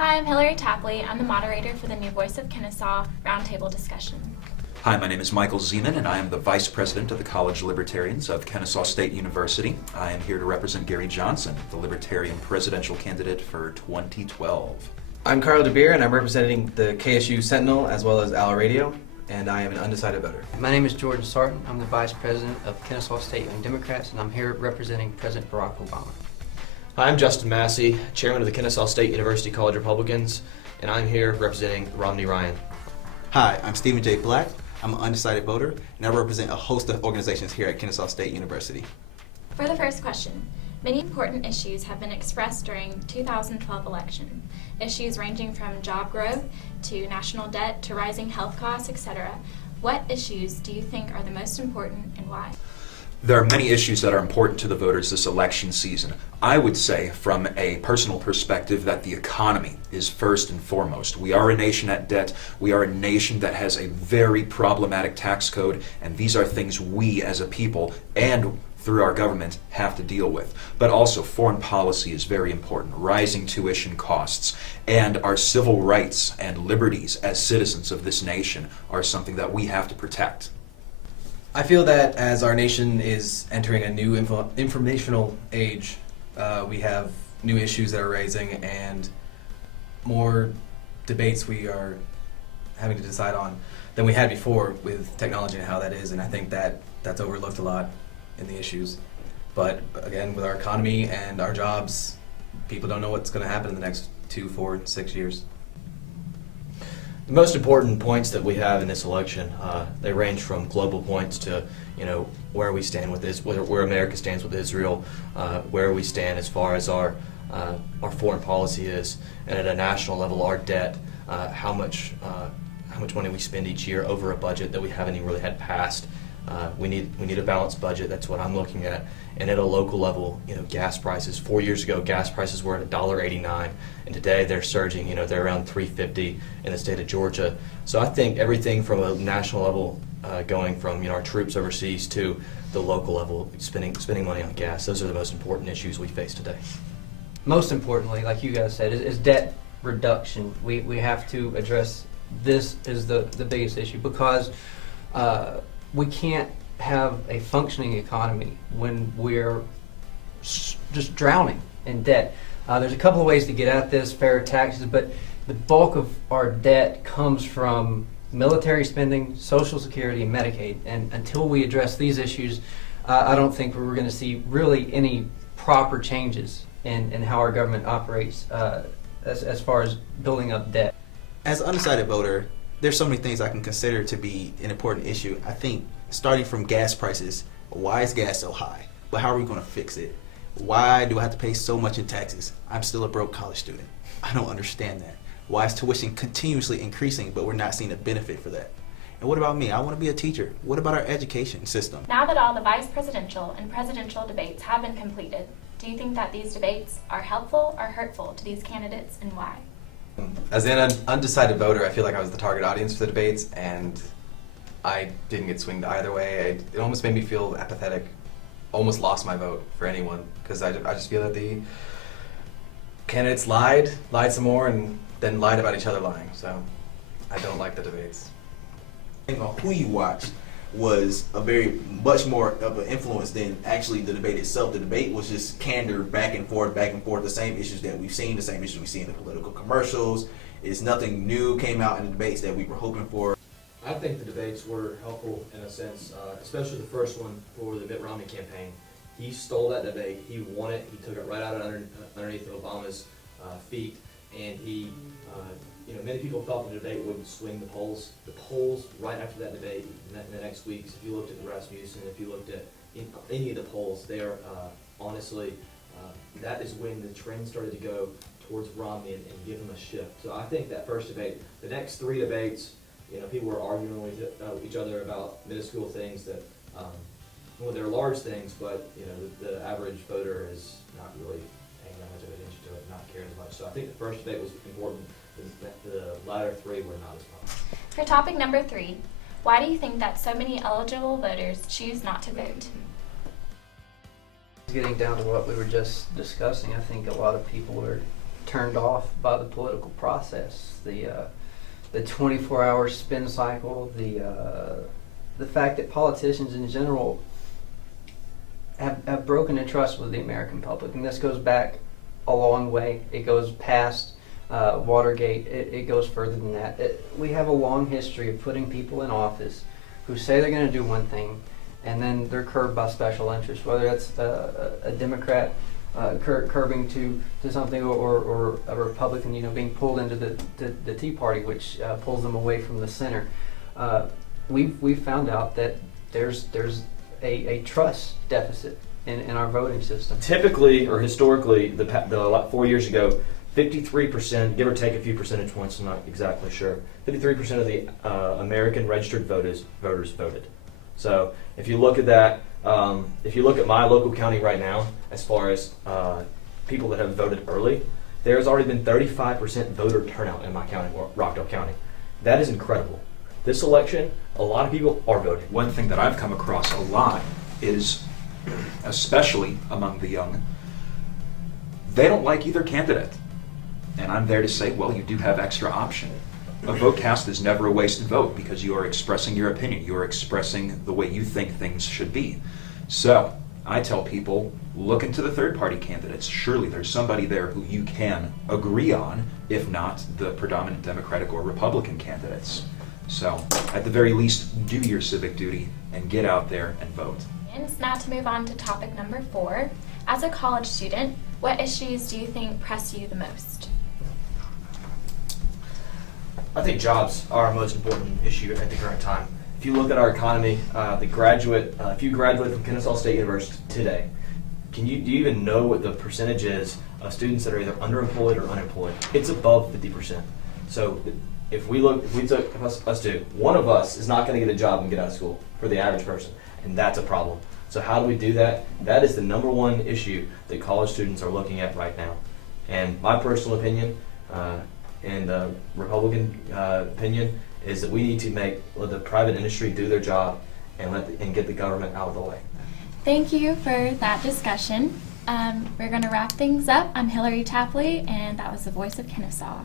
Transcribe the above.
Hi, I'm Hillary Tapley. I'm the moderator for the New Voice of Kennesaw Roundtable Discussion. Hi, my name is Michael Zeman, and I am the Vice President of the College Libertarians of Kennesaw State University. I am here to represent Gary Johnson, the Libertarian presidential candidate for 2012. I'm Carl DeBeer, and I'm representing the KSU Sentinel as well as Al Radio, and I am an undecided voter. My name is Jordan Sarton. I'm the Vice President of Kennesaw State Young Democrats, and I'm here representing President Barack Obama. Hi, I'm Justin Massey, Chairman of the Kennesaw State University College Republicans, and I'm here representing Romney Ryan. Hi, I'm Stephen J. Black. I'm an undecided voter, and I represent a host of organizations here at Kennesaw State University. For the first question, many important issues have been expressed during the 2012 election. Issues ranging from job growth to national debt to rising health costs, etc. What issues do you think are the most important and why? There are many issues that are important to the voters this election season. I would say, from a personal perspective, that the economy is first and foremost. We are a nation at debt. We are a nation that has a very problematic tax code, and these are things we as a people and through our government have to deal with. But also, foreign policy is very important. Rising tuition costs and our civil rights and liberties as citizens of this nation are something that we have to protect. I feel that as our nation is entering a new informational age, we have new issues that are raising and more debates we are having to decide on than we had before with technology and how that is, and I think that that's overlooked a lot in the issues. But again, with our economy and our jobs, people don't know what's going to happen in the next 2, 4, 6 years. The most important points that we have in this election, they range from global points to, where we stand with this, where America stands with Israel, where we stand as far as our foreign policy is, and at a national level, our debt, how much money we spend each year over a budget that we haven't even really had passed. We need a balanced budget. That's what I'm looking at. And at a local level, gas prices. 4 years ago, gas prices were at $1.89, and today they're surging. They're around $3.50 in the state of Georgia. So I think everything from a national level, going from our troops overseas to the local level, spending money on gas. Those are the most important issues we face today. Most importantly, like you guys said, is debt reduction. We have to address this as the biggest issue because we can't have a functioning economy when we're just drowning in debt. There's a couple of ways to get at this, fair taxes, but the bulk of our debt comes from military spending, Social Security, and Medicaid. And until we address these issues, I don't think we're going to see really any proper changes in how our government operates as far as building up debt. As an undecided voter, there's so many things I can consider to be an important issue. I think starting from gas prices, why is gas so high? But how are we going to fix it? Why do I have to pay so much in taxes? I'm still a broke college student. I don't understand that. Why is tuition continuously increasing, but we're not seeing a benefit for that? And what about me? I want to be a teacher. What about our education system? Now that all the vice presidential and presidential debates have been completed, do you think that these debates are helpful or hurtful to these candidates, and why? As an undecided voter, I feel like I was the target audience for the debates, and I didn't get swinged either way. It almost made me feel apathetic, almost lost my vote for anyone, because I just feel that the candidates lied some more, and then lied about each other lying. So I don't like the debates. Who you watch was much more of an influence than actually the debate itself. The debate was just candor, back and forth, the same issues that we've seen, the same issues we see in the political commercials. It's nothing new came out in the debates that we were hoping for. I think the debates were helpful in a sense, especially the first one for the Mitt Romney campaign. He stole that debate, he won it, he took it right out of underneath Obama's feet, and he, many people thought the debate would swing the polls. The polls right after that debate, in the next weeks, if you looked at the Rasmussen, if you looked at any of the polls, they are honestly, that is when the trend started to go towards Romney and give him a shift. So I think that first debate, the next 3 debates, people were arguing with each other about minuscule things that, they're large things, but the average voter is not really paying that much of attention to it, not caring as much. So I think the first debate was important. The latter 3 were not as much. For topic number 3, why do you think that so many eligible voters choose not to vote? Getting down to what we were just discussing, I think a lot of people are turned off by the political process. The 24-hour spin cycle, the fact that politicians in general have broken in trust with the American public, and this goes back a long way. It goes past Watergate. It goes further than that. We have a long history of putting people in office who say they're going to do one thing, and then they're curbed by special interests, whether that's a Democrat curbing to something, or a Republican, being pulled into the Tea Party, which pulls them away from the center. We've found out that there's a trust deficit in our voting system. Typically, or historically, the 4 years ago, 53%, give or take a few percentage points, I'm not exactly sure, 53% of the American registered voters voted. So if you look at that, if you look at my local county right now, as far as people that have voted early, there's already been 35% voter turnout in my county, Rockdale County. That is incredible. This election, a lot of people are voting. One thing that I've come across a lot is, especially among the young, they don't like either candidate. And I'm there to say, well, you do have extra option. A vote cast is never a wasted vote because you are expressing your opinion. You are expressing the way you think things should be. So I tell people, look into the third-party candidates. Surely there's somebody there who you can agree on, if not the predominant Democratic or Republican candidates. So at the very least, do your civic duty and get out there and vote. And now to move on to topic number 4. As a college student, what issues do you think press you the most? I think jobs are our most important issue at the current time. If you look at our economy, if you graduate from Kennesaw State University today, do you even know what the percentage is of students that are either underemployed or unemployed? It's above 50%. So if us two, one of us is not going to get a job and get out of school for the average person, and that's a problem. So how do we do that? That is the number one issue that college students are looking at right now. And my personal opinion, and the Republican opinion, is that we need to let the private industry do their job and get the government out of the way. Thank you for that discussion. We're going to wrap things up. I'm Hillary Tapley, and that was the Voice of Kennesaw.